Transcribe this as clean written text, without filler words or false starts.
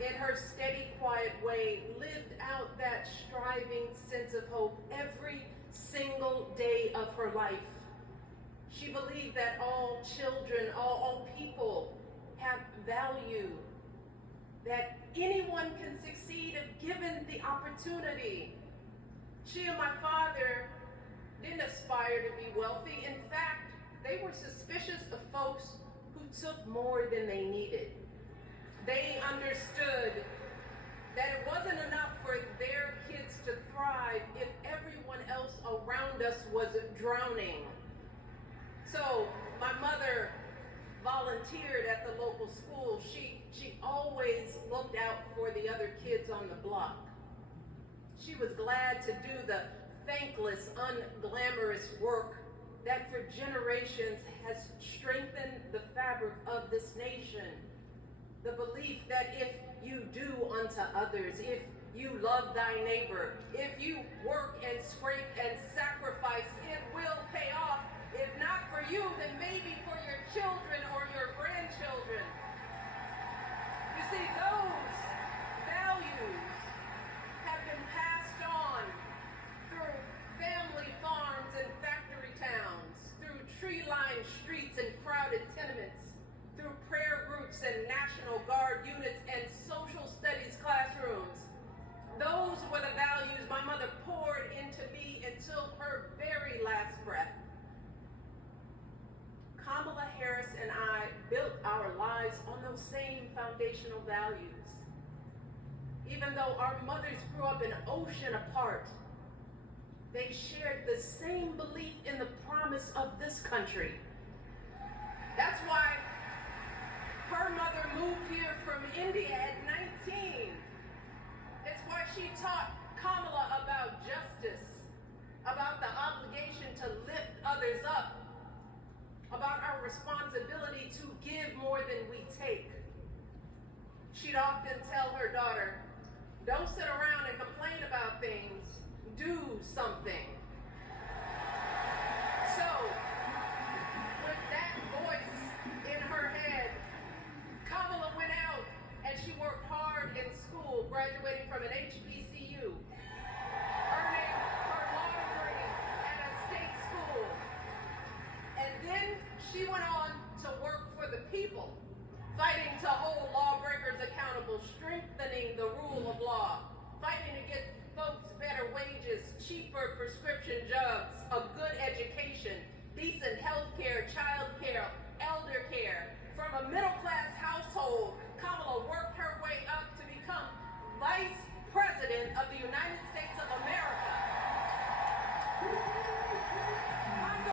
in her steady, quiet way, lived out that striving sense of hope every single day of her life. She believed that all children, all people have value, that anyone can succeed if given the opportunity. She and my father didn't aspire to be wealthy. In fact, they were suspicious of folks who took more than they needed. They understood that it wasn't enough for their kids to thrive if everyone else around us was drowning. So my mother volunteered at the local school. She always looked out for the other kids on the block. She was glad to do the thankless, unglamorous work that for generations has strengthened the fabric of this nation. The belief that if you do unto others, if you love thy neighbor, if you work and scrape and sacrifice, it will pay off. If not for you, then maybe for your children or your grandchildren. You see, those values have been passed on through family farms and factory towns, through tree-lined streets and crowded tenements, through prayer groups and National Guard units and social studies classrooms. Those were the values my mother poured into me until her very last breath. Kamala Harris and I built our lives on those same foundational values. Even though our mothers grew up an ocean apart, they shared the same belief in the promise of this country. That's why her mother moved here from India at 19. It's why she taught Kamala about justice, about the obligation to lift others up, about our responsibility to give more than we take. She'd often tell her daughter, don't sit around and complain about things, do something. So, with that voice in her head, Kamala went out and she worked hard in school, graduating from an HBCU, earning her law degree at a state school. And then she went on to work for the people, fighting to